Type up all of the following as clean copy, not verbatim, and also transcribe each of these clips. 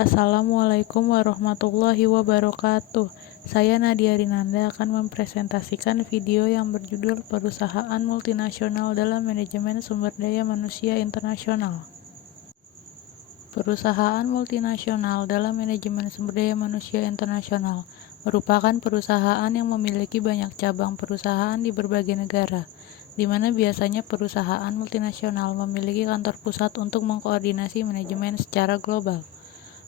Assalamualaikum warahmatullahi wabarakatuh. Saya Nadia Rinanda akan mempresentasikan video yang berjudul Perusahaan Multinasional dalam Manajemen Sumber Daya Manusia Internasional. Perusahaan multinasional dalam manajemen sumber daya manusia internasional merupakan perusahaan yang memiliki banyak cabang perusahaan di berbagai negara, di mana biasanya perusahaan multinasional memiliki kantor pusat untuk mengkoordinasi manajemen secara global.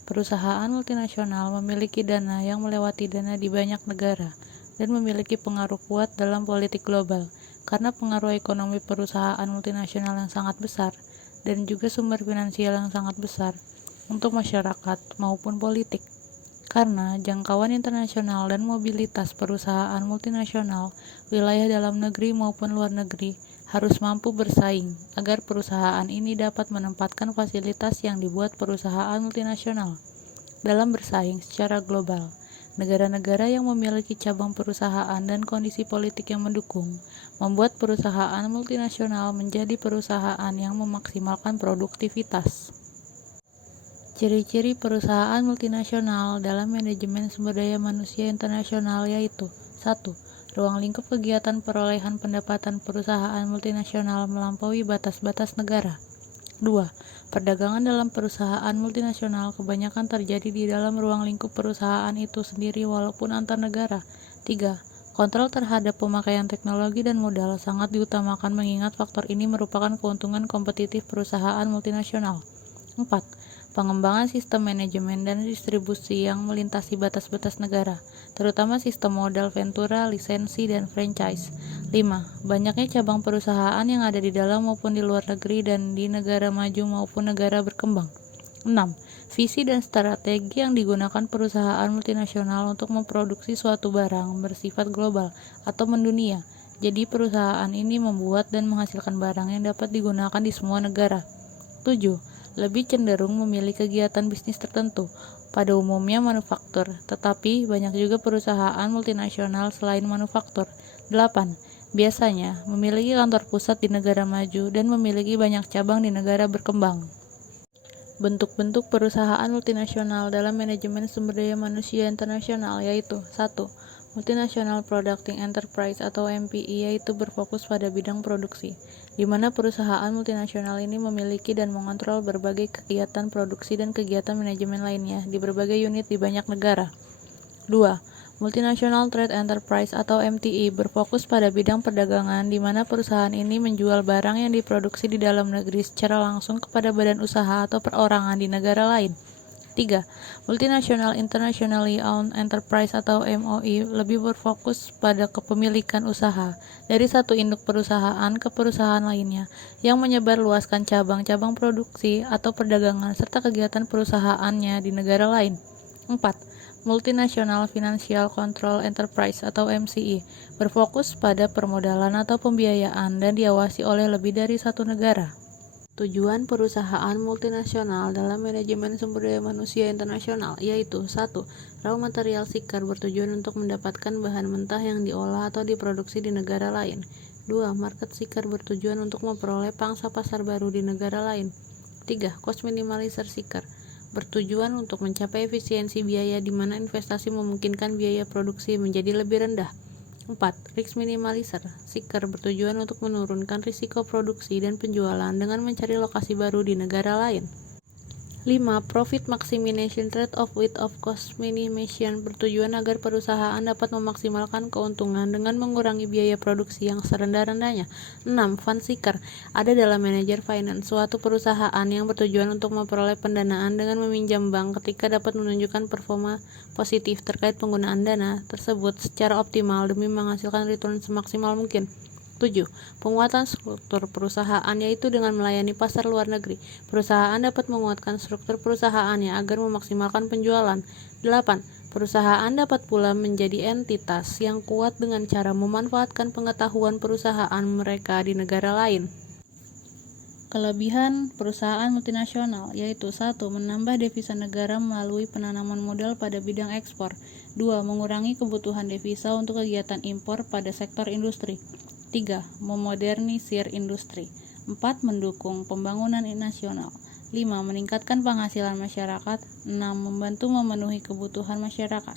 Perusahaan multinasional memiliki dana yang melewati dana di banyak negara dan memiliki pengaruh kuat dalam politik global karena pengaruh ekonomi perusahaan multinasional yang sangat besar dan juga sumber finansial yang sangat besar untuk masyarakat maupun politik. Karena jangkauan internasional dan mobilitas perusahaan multinasional, wilayah dalam negeri maupun luar negeri harus mampu bersaing agar perusahaan ini dapat menempatkan fasilitas yang dibuat perusahaan multinasional dalam bersaing secara global. Negara-negara yang memiliki cabang perusahaan dan kondisi politik yang mendukung membuat perusahaan multinasional menjadi perusahaan yang memaksimalkan produktivitas. Ciri-ciri perusahaan multinasional dalam manajemen sumber daya manusia internasional yaitu 1. Ruang lingkup kegiatan perolehan pendapatan perusahaan multinasional melampaui batas-batas negara. 2. Perdagangan dalam perusahaan multinasional kebanyakan terjadi di dalam ruang lingkup perusahaan itu sendiri walaupun antar negara. 3. Kontrol terhadap pemakaian teknologi dan modal sangat diutamakan mengingat faktor ini merupakan keuntungan kompetitif perusahaan multinasional. 4. Pengembangan sistem manajemen dan distribusi yang melintasi batas-batas negara, terutama sistem modal ventura, lisensi, dan franchise. 5. Banyaknya cabang perusahaan yang ada di dalam maupun di luar negeri dan di negara maju maupun negara berkembang. 6. Visi dan strategi yang digunakan perusahaan multinasional untuk memproduksi suatu barang bersifat global atau mendunia. Jadi perusahaan ini membuat dan menghasilkan barang yang dapat digunakan di semua negara. 7. Lebih cenderung memilih kegiatan bisnis tertentu, pada umumnya manufaktur, tetapi banyak juga perusahaan multinasional selain manufaktur. 8. Biasanya memiliki kantor pusat di negara maju dan memiliki banyak cabang di negara berkembang. Bentuk-bentuk perusahaan multinasional dalam manajemen sumber daya manusia internasional yaitu 1. Multinational Producing Enterprise atau MPE yaitu berfokus pada bidang produksi, di mana perusahaan multinasional ini memiliki dan mengontrol berbagai kegiatan produksi dan kegiatan manajemen lainnya di berbagai unit di banyak negara. 2. Multinational Trade Enterprise atau MTE berfokus pada bidang perdagangan di mana perusahaan ini menjual barang yang diproduksi di dalam negeri secara langsung kepada badan usaha atau perorangan di negara lain. 3. Multinational Internationally Owned Enterprise atau MOE lebih berfokus pada kepemilikan usaha dari satu induk perusahaan ke perusahaan lainnya yang menyebarluaskan cabang-cabang produksi atau perdagangan serta kegiatan perusahaannya di negara lain. 4. Multinational Financial Control Enterprise atau MCE berfokus pada permodalan atau pembiayaan dan diawasi oleh lebih dari satu negara. Tujuan perusahaan multinasional dalam manajemen sumber daya manusia internasional yaitu 1. Raw material seeker bertujuan untuk mendapatkan bahan mentah yang diolah atau diproduksi di negara lain. 2. Market seeker bertujuan untuk memperoleh pangsa pasar baru di negara lain. 3. Cost minimalizer seeker bertujuan untuk mencapai efisiensi biaya di mana investasi memungkinkan biaya produksi menjadi lebih rendah. 4. Risk minimalizer seeker bertujuan untuk menurunkan risiko produksi dan penjualan dengan mencari lokasi baru di negara lain. 5. Profit maximization trade-off with of cost minimization bertujuan agar perusahaan dapat memaksimalkan keuntungan dengan mengurangi biaya produksi yang serendah-rendahnya. 6. Fund seeker ada dalam manajer finance, suatu perusahaan yang bertujuan untuk memperoleh pendanaan dengan meminjam bank ketika dapat menunjukkan performa positif terkait penggunaan dana tersebut secara optimal demi menghasilkan return semaksimal mungkin. 7. Penguatan struktur perusahaan yaitu dengan melayani pasar luar negeri. Perusahaan dapat menguatkan struktur perusahaannya agar memaksimalkan penjualan. 8. Perusahaan dapat pula menjadi entitas yang kuat dengan cara memanfaatkan pengetahuan perusahaan mereka di negara lain. Kelebihan perusahaan multinasional yaitu 1. Menambah devisa negara melalui penanaman modal pada bidang ekspor. 2. Mengurangi kebutuhan devisa untuk kegiatan impor pada sektor industri. 3. Memodernisir industri. 4. Mendukung pembangunan nasional. 5. Meningkatkan penghasilan masyarakat. 6. Membantu memenuhi kebutuhan masyarakat.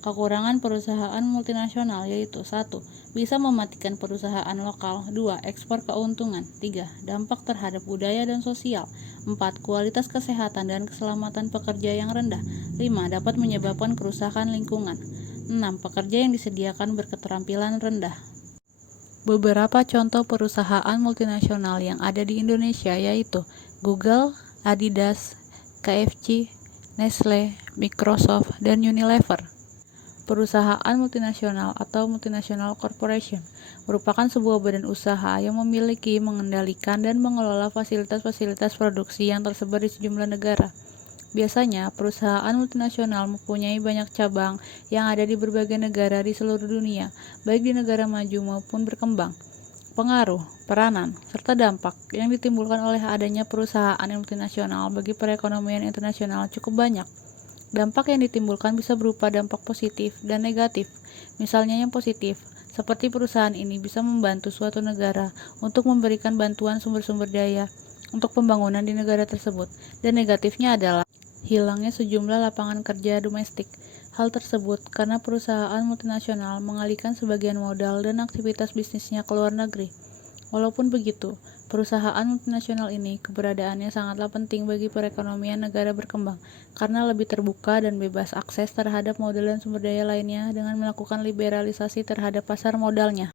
Kekurangan perusahaan multinasional yaitu 1. Bisa mematikan perusahaan lokal. 2. Ekspor keuntungan. 3. Dampak terhadap budaya dan sosial. 4. Kualitas kesehatan dan keselamatan pekerja yang rendah. 5. Dapat menyebabkan kerusakan lingkungan. 6. Pekerja yang disediakan berketerampilan rendah. Beberapa contoh perusahaan multinasional yang ada di Indonesia yaitu Google, Adidas, KFC, Nestle, Microsoft, dan Unilever. Perusahaan multinasional atau multinational corporation merupakan sebuah badan usaha yang memiliki, mengendalikan, dan mengelola fasilitas-fasilitas produksi yang tersebar di sejumlah negara. Biasanya, perusahaan multinasional mempunyai banyak cabang yang ada di berbagai negara di seluruh dunia, baik di negara maju maupun berkembang. Pengaruh, peranan, serta dampak yang ditimbulkan oleh adanya perusahaan multinasional bagi perekonomian internasional cukup banyak. Dampak yang ditimbulkan bisa berupa dampak positif dan negatif. Misalnya yang positif, seperti perusahaan ini bisa membantu suatu negara untuk memberikan bantuan sumber-sumber daya untuk pembangunan di negara tersebut. Dan negatifnya adalah hilangnya sejumlah lapangan kerja domestik. Hal tersebut karena perusahaan multinasional mengalihkan sebagian modal dan aktivitas bisnisnya ke luar negeri. Walaupun begitu, perusahaan multinasional ini keberadaannya sangatlah penting bagi perekonomian negara berkembang karena lebih terbuka dan bebas akses terhadap modal dan sumber daya lainnya dengan melakukan liberalisasi terhadap pasar modalnya.